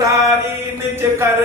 पुरारी निज कर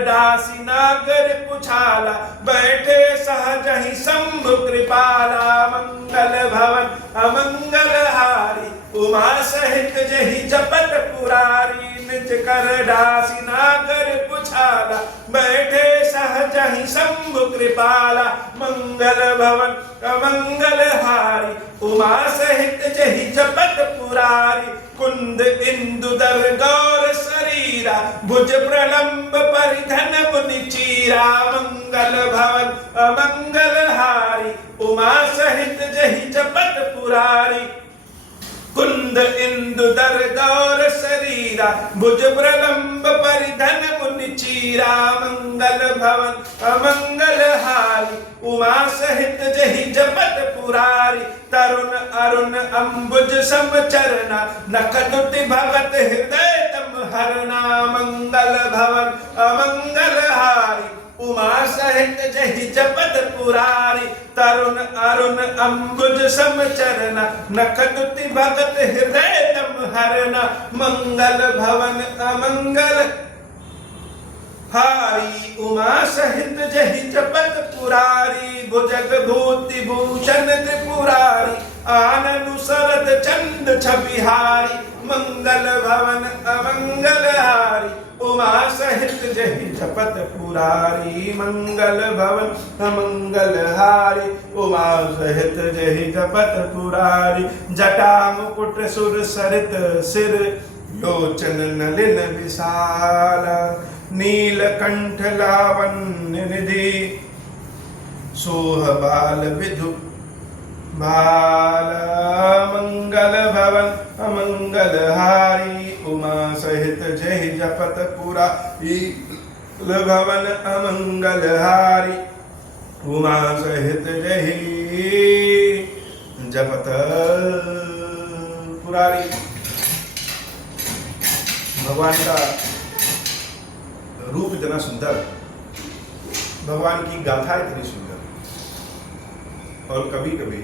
दासी नागर पुछाला बैठे सहज ही शंभु कृपाला मंगल भवन अमंगल हारी उमा सहित जहि जपत पुरारी निज कर दासी नागर पुछाला बैठे सहज ही शंभु कृपाला मंगल भवन अमंगल हारी उमा सहित जहि जपत पुरारी कुंद इंदुदर गौर शरीरा भुज प्रलंब परिधन मुनि चीरा मंगल भवन अमंगल हारी उमा सहित जहि जपत पुरारी कुंद इंदुदर गौर शरीरा भुज प्रलंब परिधन मुनि चीरा मंगल भवन अमंगल हारी उमा सहित जहि जपत पुरारी तरुण अरुण अंबुज समचरना नखदुति भगत हृदय तम हरना मंगल भवन अमंगल हारी उमा सहित जहि जपत पुरारी तरुण अरुण अंबुज समचरना नखदुति भगत हृदय तम हरना मंगल भवन अमंगल हारी उमा सहित जहि जपत पुरारी भुजग भूति भूषण त्रिपुरारी आननु शरद चंद छबिहारी मंगल भवन अमंगल हारी उमा सहित जहि जपत पुरारी मंगल भवन अमंगल हारी उमा सहित जहि जपत पुरारी जटा मुकुट सुर सरित सिर लोचन नलिन विशाल नीलकंठ लावण्य निधि सोह बाल विधु बाला मंगल भवन अमंगल हारी उमा सहित जहि जपत पुरारी भवन अमंगल हारी उमा सहित जहि जपत पुरारी। भगवान का रूप इतना सुंदर, भगवान की गाथा इतनी सुंदर, और कभी कभी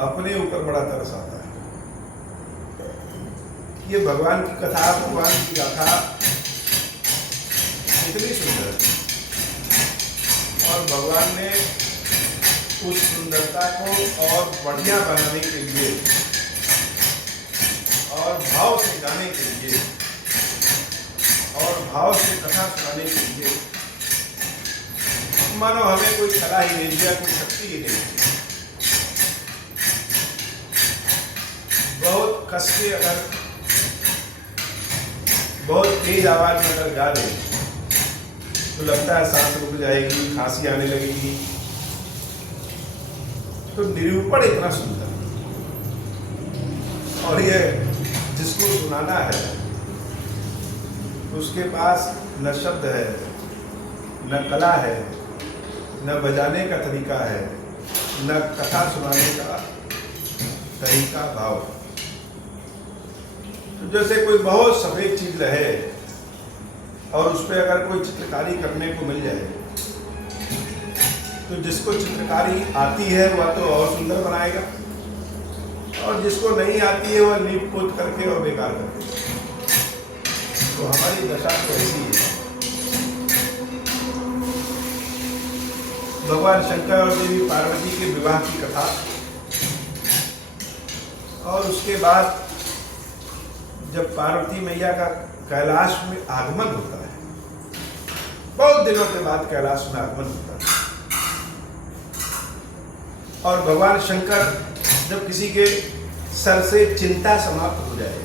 अपने ऊपर बड़ा तरस आता है। ये भगवान की कथा, भगवान की गाथा इतनी सुंदर, और भगवान ने उस सुंदरता को और बढ़िया बनाने के लिए और भाव से गाने के लिए और भाव से कथा सुनाने के लिए मानो हमें कोई कला ही नहीं दिया, कोई शक्ति ही नहीं। बहुत कस के अगर बहुत तेज आवाज में अगर गा दें तो लगता है सांस रुक जाएगी, खांसी आने लगेगी। तो निरूपण इतना सुंदर, और ये जिसको सुनाना है उसके पास न शब्द है, न कला है, न बजाने का तरीका है, न कथा सुनाने का तरीका भाव। तो जैसे कोई बहुत सफेद चीज रहे और उस पर अगर कोई चित्रकारी करने को मिल जाए तो जिसको चित्रकारी आती है वह तो और सुंदर बनाएगा, और जिसको नहीं आती है वह लीप पोत करके और बेकार करके। तो हमारी दशा तो ऐसी है। भगवान शंकर और देवी पार्वती के विवाह की कथा, और उसके बाद जब पार्वती मैया का कैलाश में आगमन होता है, बहुत दिनों के बाद कैलाश में आगमन होता है, और भगवान शंकर जब किसी के सर से चिंता समाप्त हो जाए,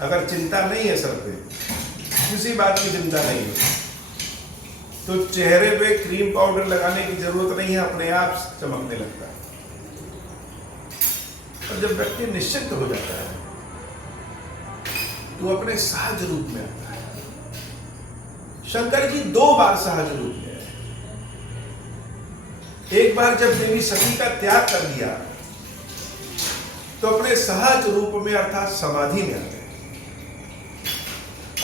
अगर चिंता नहीं है सर पे, किसी बात की चिंता नहीं है, तो चेहरे पे क्रीम पाउडर लगाने की जरूरत नहीं है, अपने आप चमकने लगता है। और जब व्यक्ति निश्चिंत हो जाता है तो अपने सहज रूप में आता है। शंकर जी 2 बार सहज रूप में आए। एक बार जब देवी सती का त्याग कर दिया तो अपने सहज रूप में अर्थात समाधि में आ गए,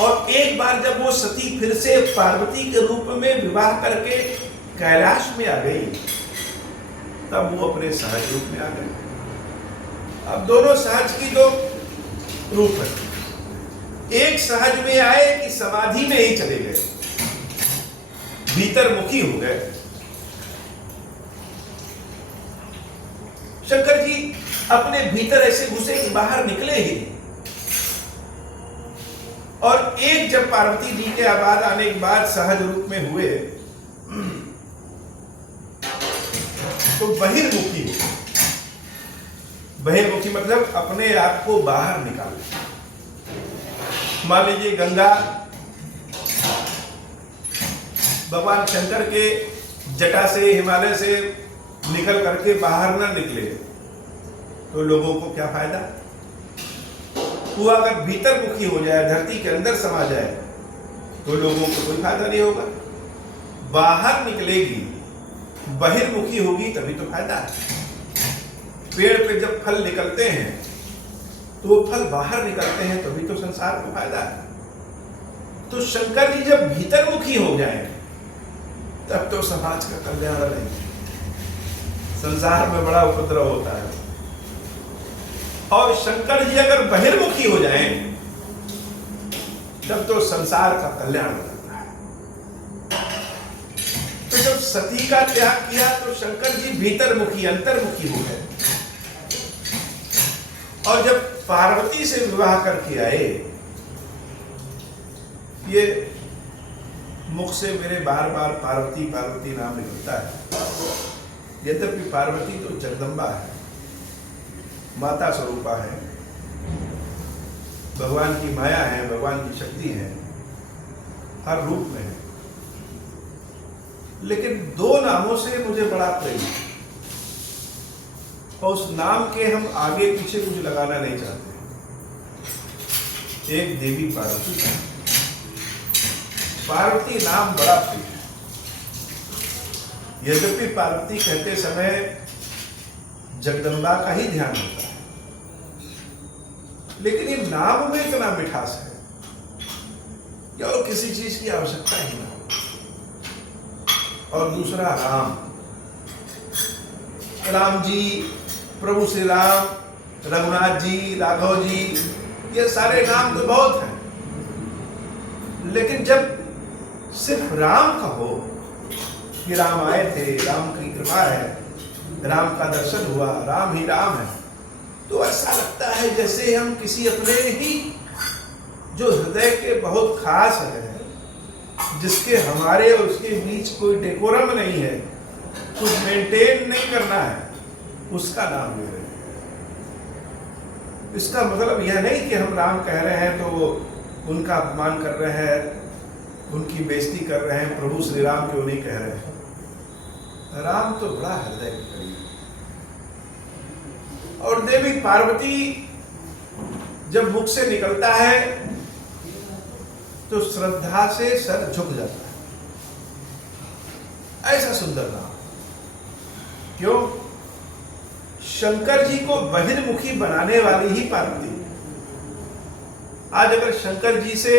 और एक बार जब वो सती फिर से पार्वती के रूप में विवाह करके कैलाश में आ गई, तब वो अपने सहज रूप में आ गए। अब दोनों सहज की दो रूप है। एक सहज में आए कि समाधि में ही चले गए, भीतर मुखी हो गए। शंकर जी अपने भीतर ऐसे घुसे कि बाहर निकले ही। और एक जब पार्वती जी के आबाद आने के बाद सहज रूप में हुए तो बहिर्मुखी हुए। बहिर्मुखी मतलब अपने आप को बाहर निकाले। मान लीजिए गंगा भगवान शंकर के जटा से, हिमालय से निकल करके बाहर ना निकले तो लोगों को क्या फायदा। वो अगर भीतर मुखी हो जाए, धरती के अंदर समा जाए तो लोगों को कोई फायदा नहीं होगा। बाहर निकलेगी, बहिर्मुखी होगी तभी तो फायदा है। पेड़ पे जब फल निकलते हैं तो वो फल बाहर निकलते हैं तभी तो संसार को फायदा है। तो शंकर जी जब भीतर मुखी हो जाए तब तो समाज का कल्याण नहीं। संसार में बड़ा उपद्रव होता है। और शंकर जी अगर बहिर्मुखी हो जाएं तब तो संसार का कल्याण हो जाता है। तो जब सती का त्याग किया तो शंकर जी भीतर मुखी, अंतर्मुखी हो गए। और जब पार्वती से विवाह करके आए, ये मुख से मेरे बार बार पार्वती पार्वती नाम निकलता है। यद्यपि पार्वती तो जगदम्बा है, माता स्वरूपा है, भगवान की माया है, भगवान की शक्ति है, हर रूप में है। लेकिन दो नामों से मुझे बड़ा प्रेम है और उस नाम के हम आगे पीछे कुछ लगाना नहीं चाहते। एक देवी पार्वती है। पार्वती नाम बड़ा प्रिय है। यद्यपि पार्वती कहते समय जगदम्बा का ही ध्यान होता है, लेकिन ये नाम में इतना मिठास है कि और किसी चीज की आवश्यकता ही ना हो। और दूसरा राम, राम जी, प्रभु श्री राम, रघुनाथ जी, राघव जी, ये सारे नाम तो बहुत हैं, लेकिन जब सिर्फ राम कहो कि राम आए थे, राम की कृपा है, राम का दर्शन हुआ, राम ही राम है, तो ऐसा लगता है जैसे हम किसी अपने ही जो हृदय के बहुत खास है, जिसके हमारे और उसके बीच कोई डेकोरम नहीं है, कुछ मेंटेन नहीं करना है, उसका नाम ले रहे हैं। इसका मतलब यह नहीं कि हम राम कह रहे हैं तो उनका अपमान कर रहे हैं, उनकी बेइज्जती कर रहे हैं, प्रभु श्री राम क्यों नहीं कह रहे हैं। राम तो बड़ा हृदय के करीब। और देवी पार्वती जब मुख से निकलता है तो श्रद्धा से सर झुक जाता है। ऐसा सुंदर नाम। क्यों? शंकर जी को बहिर्मुखी बनाने वाली ही पार्वती। आज अगर शंकर जी से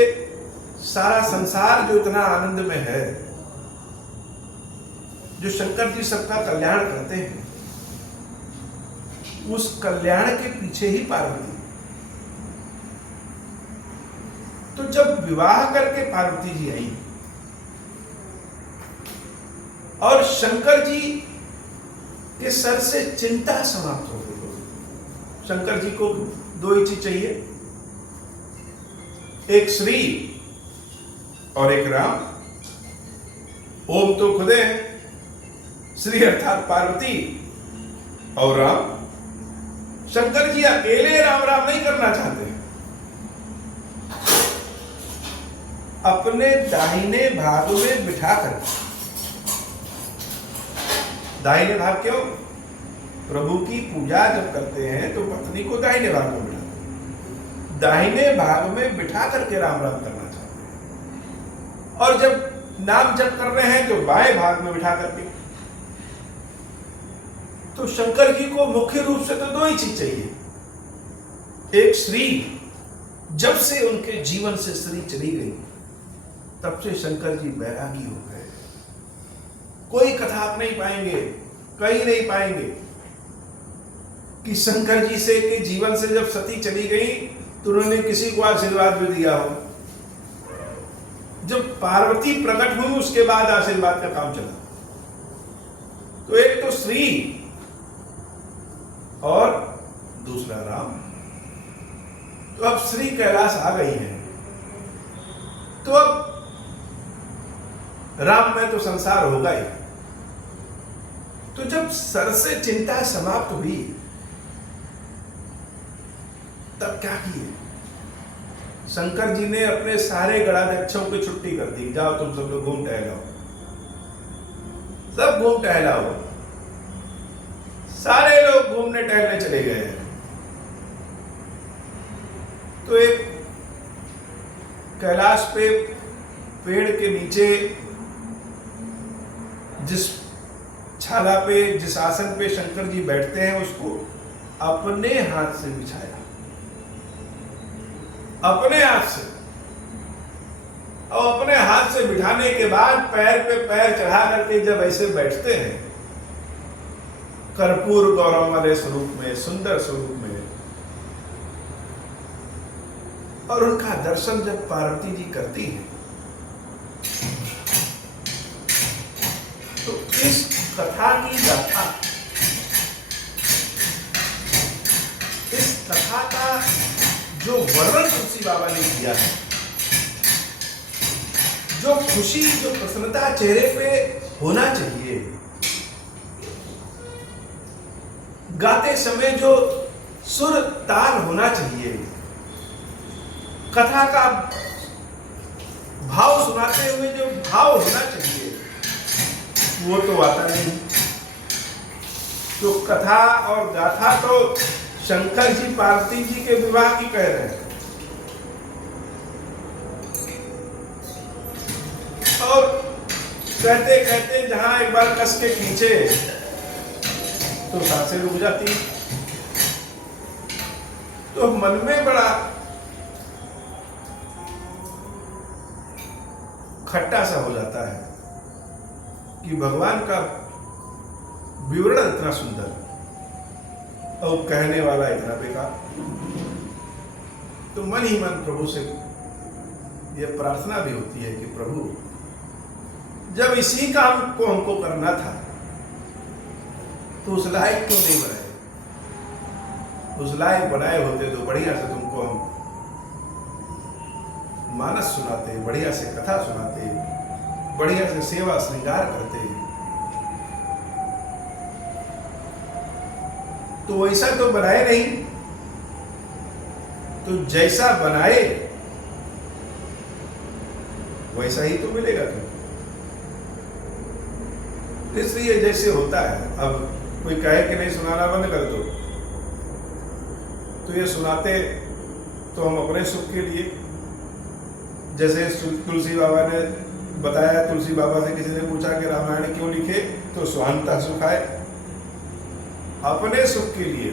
सारा संसार जो इतना आनंद में है, जो शंकर जी सबका कल्याण करते हैं, उस कल्याण के पीछे ही पार्वती। तो जब विवाह करके पार्वती जी आई और शंकर जी के सर से चिंता समाप्त हो गई। शंकर जी को दो ही चीज चाहिए, एक श्री और एक राम। ओम तो खुदे हैं, श्री अर्थात पार्वती और राम। शंकर जी अकेले राम राम नहीं करना चाहते। अपने दाहिने भाग में बिठाकर, दाहिने भाग क्यों? प्रभु की पूजा जब करते हैं तो पत्नी को दाहिने भाग में बिठाते हैं। दाहिने भाग में बिठा करके राम राम करना चाहते हैं। और जब नाम जप कर रहे हैं तो बाएं भाग में बिठा करके। तो शंकर जी को मुख्य रूप से तो दो ही चीज चाहिए, एक श्री। जब से उनके जीवन से श्री चली गई तब से शंकर जी बैरागी हो गए। कोई कथा आप नहीं पाएंगे, कहीं नहीं पाएंगे कि शंकर जी से के जीवन से जब सती चली गई तो उन्होंने किसी को आशीर्वाद भी दिया हो। जब पार्वती प्रकट हुई उसके बाद आशीर्वाद का काम चला। तो एक तो श्री और दूसरा राम। तो अब श्री कैलाश आ गई है, तो अब राम में तो संसार होगा ही। तो जब सर से चिंता समाप्त हुई तब क्या किए? शंकर जी ने अपने सारे गणाध्यक्षों की छुट्टी कर दी, जाओ तुम सब लोग घूम टहलाओ, सब घूम टहलाओ। सारे लोग घूमने टहलने चले गए हैं। तो एक कैलाश पे पेड़ के नीचे जिस छाला पे, जिस आसन पे शंकर जी बैठते हैं, उसको अपने हाथ से बिछाया, अपने हाथ से। और अपने हाथ से बिठाने के बाद पैर पे पैर चढ़ा करके जब ऐसे बैठते हैं, कर्पूर गौरव वाले स्वरूप में, सुंदर स्वरूप में, और उनका दर्शन जब पार्वती जी करती हैं, तो इस कथा की गाथा, इस कथा का जो वर्णन तुलसी बाबा ने किया है, जो खुशी, जो प्रसन्नता चेहरे पे होना चाहिए, गाते समय जो सुर ताल होना चाहिए, कथा का भाव सुनाते हुए जो भाव होना चाहिए, वो तो आता नहीं। तो कथा और गाथा तो शंकर जी पार्वती जी के विवाह की कह रहे हैं, और कहते कहते जहां एक बार कस के खींचे तो सांसें रुक जाती। तो मन में बड़ा खट्टा सा हो जाता है कि भगवान का विवरण इतना सुंदर और कहने वाला इतना बेकार। तो मन ही मन प्रभु से यह प्रार्थना भी होती है कि प्रभु, जब इसी काम को हमको करना था तो उस लायक क्यों नहीं बनाए? उस लायक बनाए होते तो बढ़िया से तुमको हम मानस सुनाते, बढ़िया से कथा सुनाते, बढ़िया से सेवा श्रृंगार करते। तो वैसा तो बनाए नहीं, तो जैसा बनाए वैसा ही तो मिलेगा तुमको। इसलिए जैसे होता है, अब कोई कहे कि नहीं सुनाना बंद कर दो, तो ये सुनाते तो हम अपने सुख के लिए। जैसे तुलसी बाबा ने बताया, तुलसी बाबा से किसी ने पूछा कि रामायण क्यों लिखे, तो स्वांतः सुखाय, अपने सुख के लिए।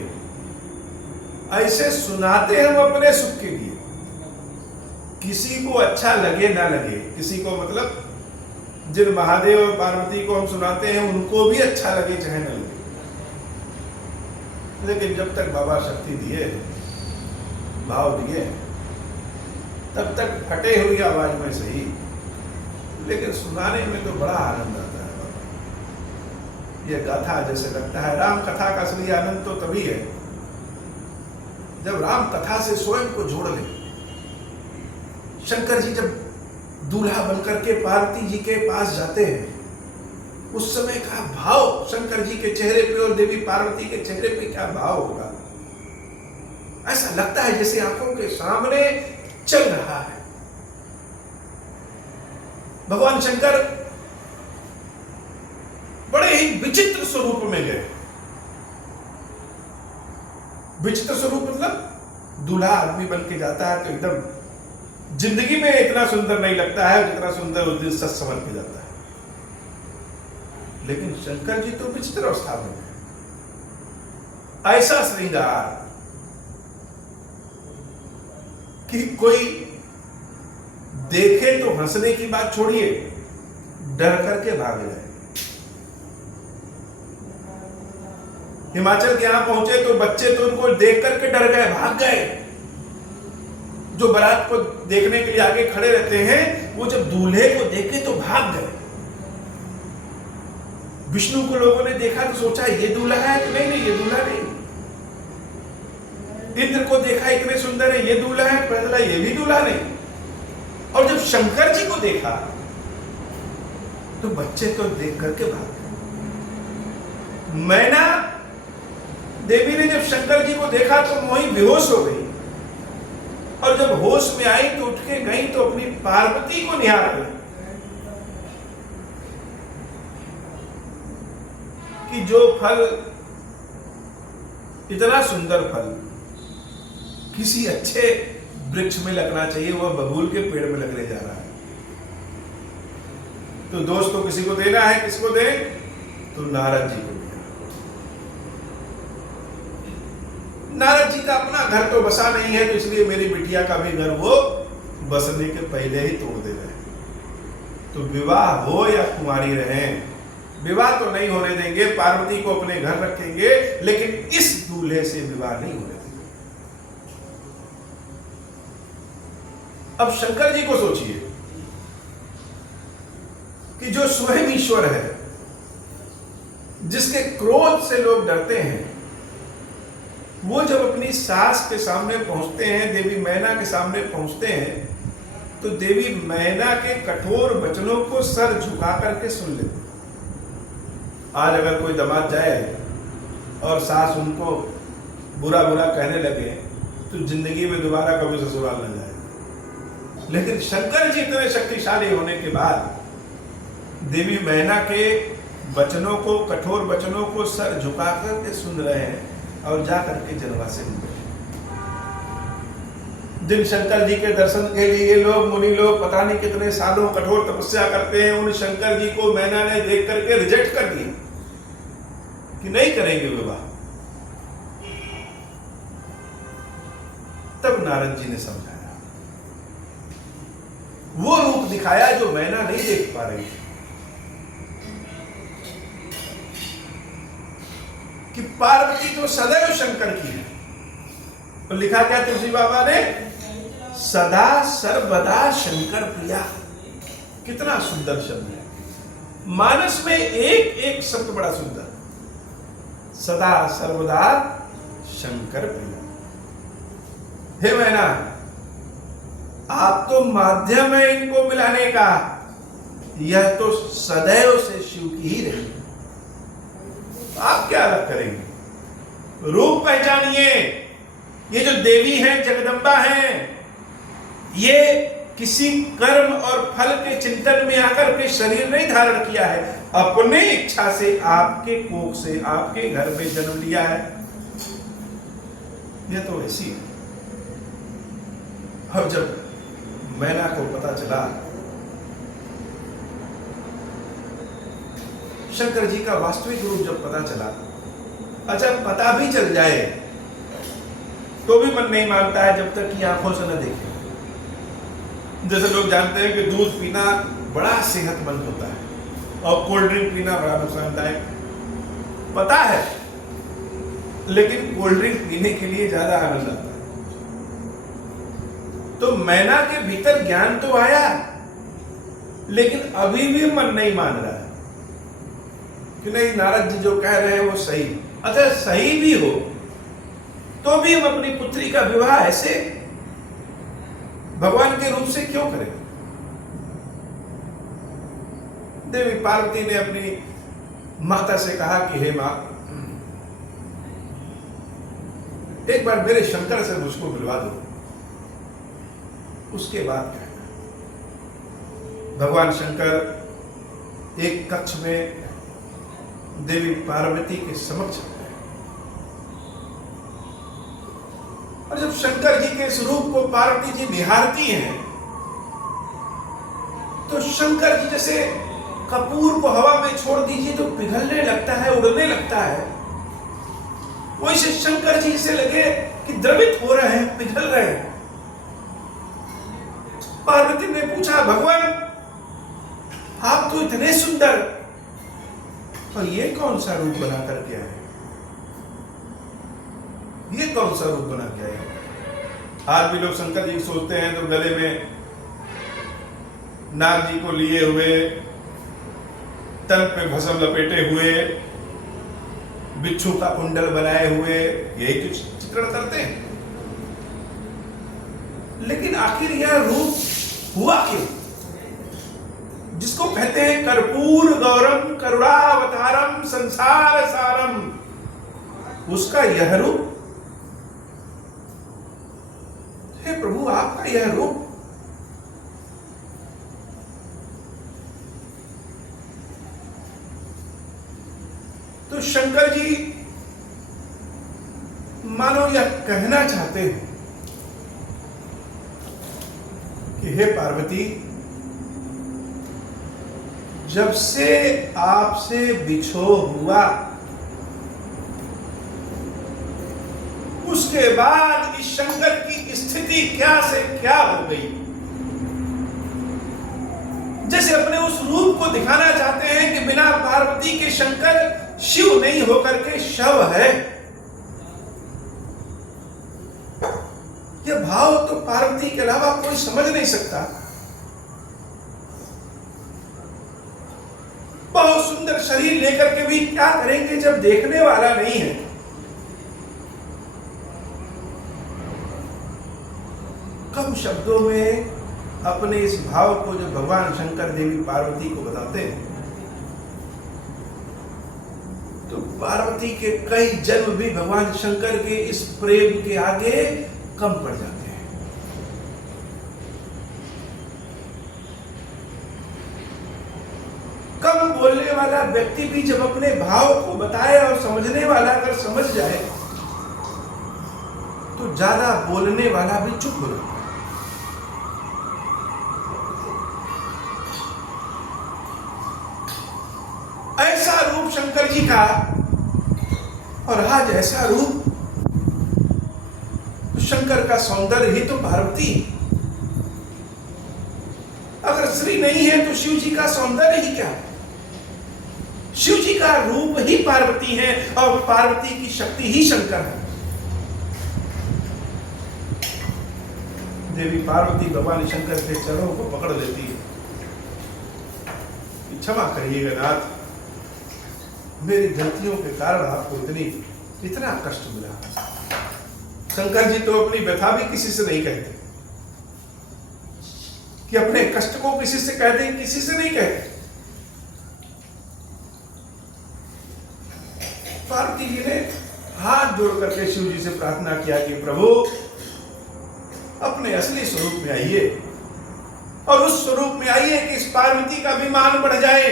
ऐसे सुनाते हम अपने सुख के लिए, किसी को अच्छा लगे ना लगे, किसी को मतलब जिन महादेव और पार्वती को हम सुनाते हैं उनको भी अच्छा लगे चाहे न लगे, लेकिन जब तक बाबा शक्ति दिए, भाव दिए, तब तक फटे हुई आवाज में सही, लेकिन सुनाने में तो बड़ा आनंद आता है बाबा। यह गाथा जैसे लगता है, राम कथा का असली आनंद तो तभी है जब राम कथा से स्वयं को जोड़ ले। शंकर जी जब दूल्हा बनकर के पार्वती जी के पास जाते हैं, उस समय का भाव शंकर जी के चेहरे पे और देवी पार्वती के चेहरे पे क्या भाव होगा? ऐसा लगता है जैसे आंखों के सामने चल रहा है। भगवान शंकर बड़े ही विचित्र स्वरूप में गए। विचित्र स्वरूप मतलब दूल्हा आदमी बन के जाता है तो एकदम जिंदगी में इतना सुंदर नहीं लगता है जितना सुंदर उस दिन सच समझ के जाता है। लेकिन शंकर जी तो विचित्र अवस्था में गए। ऐसा श्रृंगार कि कोई देखे तो हंसने की बात छोड़िए, डर करके भाग जाए। हिमाचल के यहां पहुंचे तो बच्चे तो उनको देख करके डर गए, भाग गए। जो बारात को देखने के लिए आगे खड़े रहते हैं वो जब दूल्हे को देखे तो भाग गए। विष्णु को लोगों ने देखा तो सोचा ये दूल्हा है, तो नहीं ये दूल्हा नहीं। इंद्र को देखा इतने सुंदर है, ये दूल्हा है, पता चला ये भी दूल्हा नहीं। और जब शंकर जी को देखा तो बच्चे तो देख करके भाग गए। मैना देवी ने जब शंकर जी को देखा तो मोही बेहोश हो गई, और जब होश में आई तो उठ के गई तो अपनी पार्वती को निहार गई कि जो फल, इतना सुंदर फल किसी अच्छे वृक्ष में लगना चाहिए, वह बबूल के पेड़ में लगने जा रहा है। तो दोस्त तो किसी को देना है, किसको दे? तो नारद जी को दिया। नारद जी का अपना घर तो बसा नहीं है, तो इसलिए मेरी बिटिया का भी घर वो बसने के पहले ही तोड़ दे रहे। तो विवाह हो या कुंवारी रहें, विवाह तो नहीं होने देंगे, पार्वती को अपने घर रखेंगे, लेकिन इस दूल्हे से विवाह नहीं होने देंगे। अब शंकर जी को सोचिए कि जो स्वयं ईश्वर है, जिसके क्रोध से लोग डरते हैं, वो जब अपनी सास के सामने पहुंचते हैं, देवी मैना के सामने पहुंचते हैं, तो देवी मैना के कठोर वचनों को सर झुका करके सुन लेते हैं। आज अगर कोई दामाद जाए और सास उनको बुरा बुरा कहने लगे तो जिंदगी में दोबारा कभी ससुराल न जाए। लेकिन शंकर जी इतने शक्तिशाली होने के बाद देवी मैना के वचनों को, कठोर वचनों को सर झुका करके सुन रहे हैं और जा करके जनवासे में बैठे। जिन शंकर जी के दर्शन के लिए लोग, मुनि लोग पता नहीं कितने सालों कठोर तपस्या करते हैं, उन शंकर जी को मैना ने देख करके रिजेक्ट कर दिया कि नहीं करेंगे विवाह। तब नारद जी ने समझाया, वो रूप दिखाया जो मैना नहीं देख पा रही थी, कि पार्वती तो सदैव शंकर की है। तो लिखा क्या तुलसी बाबा ने? सदा सर्वदा शंकर प्रिया। कितना सुंदर शब्द है, मानस में एक एक शब्द बड़ा सुंदर। सदा सर्वदा शंकर प्रिया। हे मैना, आप तो माध्यम है इनको मिलाने का, यह तो सदैव से शिव की ही रही। आप क्या अलग करेंगे? रूप पहचानिए। ये जो देवी हैं, जगदम्बा हैं, ये किसी कर्म और फल के चिंतन में आकर के शरीर नहीं धारण किया है, अपने इच्छा से आपके कोख से, आपके घर में जन्म लिया है। यह तो ऐसी है। और जब मैना को पता चला, शंकर जी का वास्तविक रूप जब पता चला, अच्छा पता भी चल जाए तो भी मन नहीं मानता है जब तक कि आंखों से न देखे। जैसे लोग जानते हैं कि दूध पीना बड़ा सेहतमंद होता है और कोल्ड ड्रिंक पीना बड़ा नुकसानदायक, पता है, लेकिन कोल्ड ड्रिंक पीने के लिए ज्यादा आनंद आता है। तो मैना के भीतर ज्ञान तो आया, लेकिन अभी भी मन नहीं मान रहा है कि नहीं, नारद जी जो कह रहे हैं वो सही। अच्छा सही भी हो तो भी हम अपनी पुत्री का विवाह ऐसे भगवान के रूप से क्यों करें? देवी पार्वती ने अपनी माता से कहा कि हे मां, एक बार मेरे शंकर से मुझको मिलवा दो। उसके बाद क्या है, भगवान शंकर एक कक्ष में देवी पार्वती के समक्ष गए, और जब शंकर जी के स्वरूप को पार्वती जी निहारती हैं, तो शंकर जी जैसे कपूर को हवा में छोड़ दीजिए तो पिघलने लगता है, उड़ने लगता है, वैसे शंकर जी से लगे कि द्रवित हो रहे हैं, पिघल रहे हैं। पार्वती ने पूछा, भगवान आप तो इतने सुंदर, और ये कौन सा रूप बना करके आए? ये कौन सा रूप बना दिया है? आज भी लोग शंकर जी सोचते हैं तो गले में नाग जी को लिए हुए, तन पे भस्म लपेटे हुए, बिच्छू का कुंडल बनाए हुए, यही तो चित्रण करते हैं। लेकिन आखिर यह रूप हुआ क्यों, जिसको कहते हैं कर्पूर गौरम करुणावतारम संसार सारम, उसका यह रूप? हे प्रभु, आपका यह रूप तो शंकर जी मानो यह कहना चाहते हैं कि हे पार्वती, जब से आपसे बिछोह हुआ उसके बाद इस शंकर की स्थिति क्या से क्या हो गई। जैसे अपने उस रूप को दिखाना चाहते हैं कि बिना पार्वती के शंकर शिव नहीं होकर के शव है। यह भाव तो पार्वती के अलावा कोई समझ नहीं सकता। बहुत सुंदर शरीर लेकर के भी क्या करेंगे जब देखने वाला नहीं है। कम शब्दों में अपने इस भाव को जब भगवान शंकर देवी पार्वती को बताते हैं तो पार्वती के कई जन्म भी भगवान शंकर के इस प्रेम के आगे कम पड़ जाते हैं। कम बोलने वाला व्यक्ति भी जब अपने भाव को बताए और समझने वाला अगर समझ जाए तो ज्यादा बोलने वाला भी चुप हो जाता है। ऐसा रूप शंकर जी का, और आज ऐसा रूप, तो शंकर का सौंदर्य ही तो पार्वती। अगर श्री नहीं है तो शिव जी का सौंदर्य ही क्या? शिव जी का रूप ही पार्वती है और पार्वती की शक्ति ही शंकर है। देवी पार्वती भगवान शंकर के चरणों को पकड़ लेती है। क्षमा करिएगा नाथ, मेरी गलतियों के कारण आपको इतना कष्ट मिला। शंकर जी तो अपनी व्यथा भी किसी से नहीं कहते, कि अपने कष्ट को किसी से कहते हैं, किसी से नहीं कहते। पार्वती जी ने हाथ जोड़ करके शिव जी से प्रार्थना किया कि प्रभु अपने असली स्वरूप में आइए, और उस स्वरूप में आइए कि इस पार्वती का भी मान बढ़ जाए।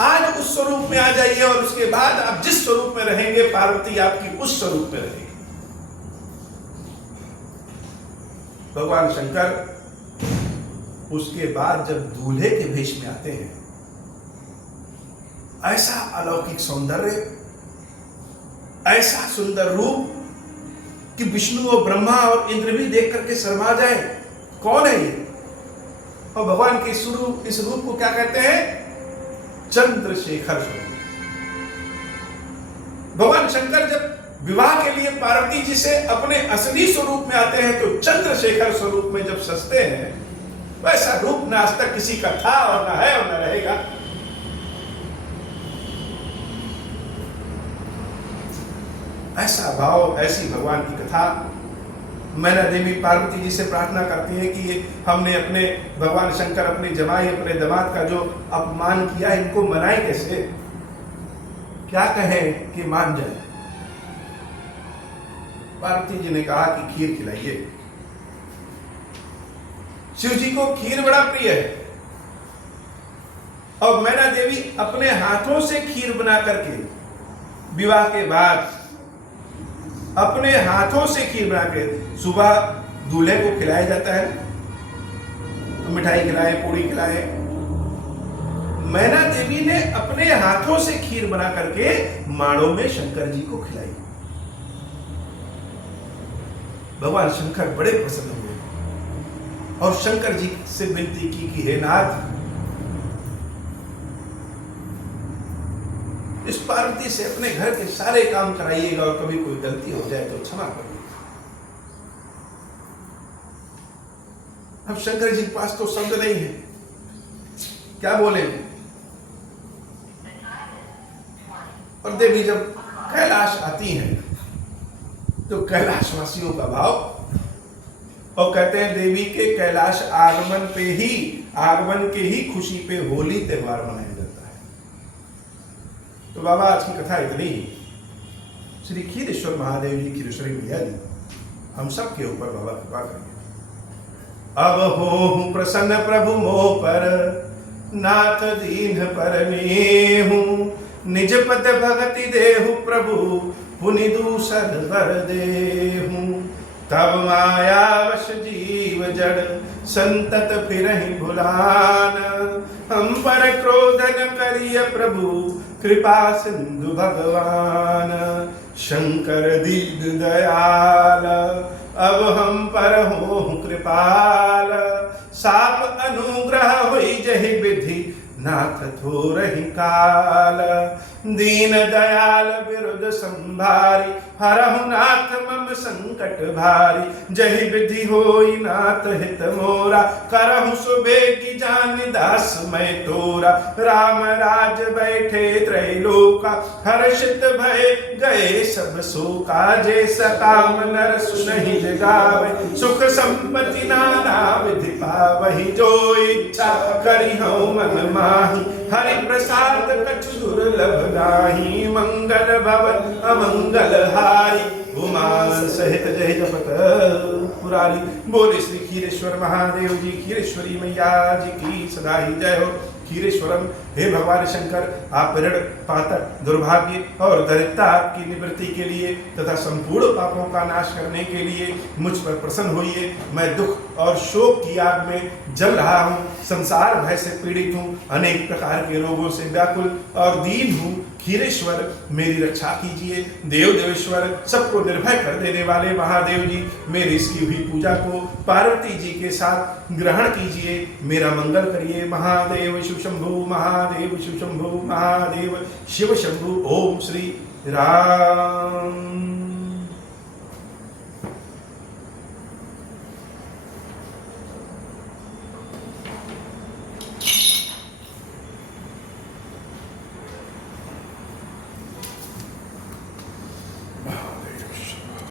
आज उस स्वरूप में आ जाइए और उसके बाद आप जिस स्वरूप में रहेंगे पार्वती आपकी उस स्वरूप में रहेगी। भगवान शंकर उसके बाद जब दूल्हे के भेष में आते हैं, ऐसा अलौकिक सौंदर्य, ऐसा सुंदर रूप कि विष्णु और ब्रह्मा और इंद्र भी देख करके शर्मा जाए। कौन है ये? और भगवान के इस रूप को क्या कहते हैं? चंद्रशेखर स्वरूप। भगवान शंकर जब विवाह के लिए पार्वती जी से अपने असली स्वरूप में आते हैं तो चंद्रशेखर स्वरूप में जब सजते हैं, वैसा रूप ना आज तक किसी का था और ना है और ना रहेगा। ऐसा भाव, ऐसी भगवान की कथा। मैना देवी पार्वती जी से प्रार्थना करती है कि हमने अपने भगवान शंकर, अपने जमाई, अपने दामाद का जो अपमान किया, इनको मनाए कैसे? क्या कहें कि मान जाए? पार्वती जी ने कहा कि खीर खिलाइए। शिव जी को खीर बड़ा प्रिय है और मैना देवी अपने हाथों से खीर बना करके विवाह के बाद अपने हाथों से खीर बना के सुबह दूल्हे को खिलाया जाता है, तो मिठाई खिलाए, पूरी खिलाए। मैना देवी ने अपने हाथों से खीर बना करके माड़ों में शंकर जी को खिलाई। भगवान शंकर बड़े प्रसन्न हुए और शंकर जी से विनती की कि हे नाथ, इस पार्वती से अपने घर के सारे काम कराइएगा और कभी कोई गलती हो जाए तो क्षमा करिएगा। अब शंकर जी के पास तो शब्द नहीं है, क्या बोले। और देवी जब कैलाश आती हैं तो कैलाशवासियों का भाव, और कहते हैं देवी के कैलाश आगमन के ही खुशी पे होली त्योहार मनाया जाता है। तो बाबा आज की कथा इतनी ही। श्री खीरेश्वर महादेव जी, खीरेश्वरी मैया जी हम सब के ऊपर बाबा कृपा करेंगे। अब हो प्रसन्न प्रभु मोह पर, नाथ दीन पर नेहूं, निज पद भगति देहु प्रभु, पुनि दूसर वर देहूं। तब माया वश जीव जड़, संतत फिरहि भुलान, हम पर क्रोध न करिय प्रभु, कृपा सिंधु भगवान। शंकर दीन दयाल, अब हम पर हो कृपाल, साप अनुग्रह होई जहि विधि, नाथ थोरहि काल। दीन दयाल विरुद्ध संभारी, हरहु नाथ मम संकट भारी। जहि विधि होई नाथ हित मोरा, करहु सुबेगी जान दास मैं तोरा। राम राज बैठे त्रैलोका, हर्षित भय गए सब शोका। जैसा काम नर सुनहि जगावे, सुख संपत्ति नाना विधि पावहि। जो इच्छा करिहु मन माही, हरि प्रसाद कछु दुर्लभ नाही। मंगल भवन अमंगल हारी, उमान सहित जय जपत पुरारी। बोले श्री खीरेश्वर महादेव जी, खीरेश्वरी मैया जी की सदा ही जय हो। खीरेश्वरम, हे भगवान शंकर, आप ऋण पातक दुर्भाग्य और दरिद्रता की निवृत्ति के लिए तथा संपूर्ण पापों का नाश करने के लिए मुझ पर प्रसन्न होइए। मैं दुख और शोक की आग में जल रहा हूँ, संसार भय से पीड़ित हूँ, अनेक प्रकार के रोगों से व्याकुल और दीन हूँ। खीरेश्वर मेरी रक्षा कीजिए। देव देवेश्वर, सबको निर्भय कर देने वाले महादेव जी, मेरी इसकी हुई पूजा को पार्वती जी के साथ ग्रहण कीजिए, मेरा मंगल करिए। महादेव शिव शंभु, महादेव शिव शंभु, महादेव शिव शंभु। ओम श्री राम।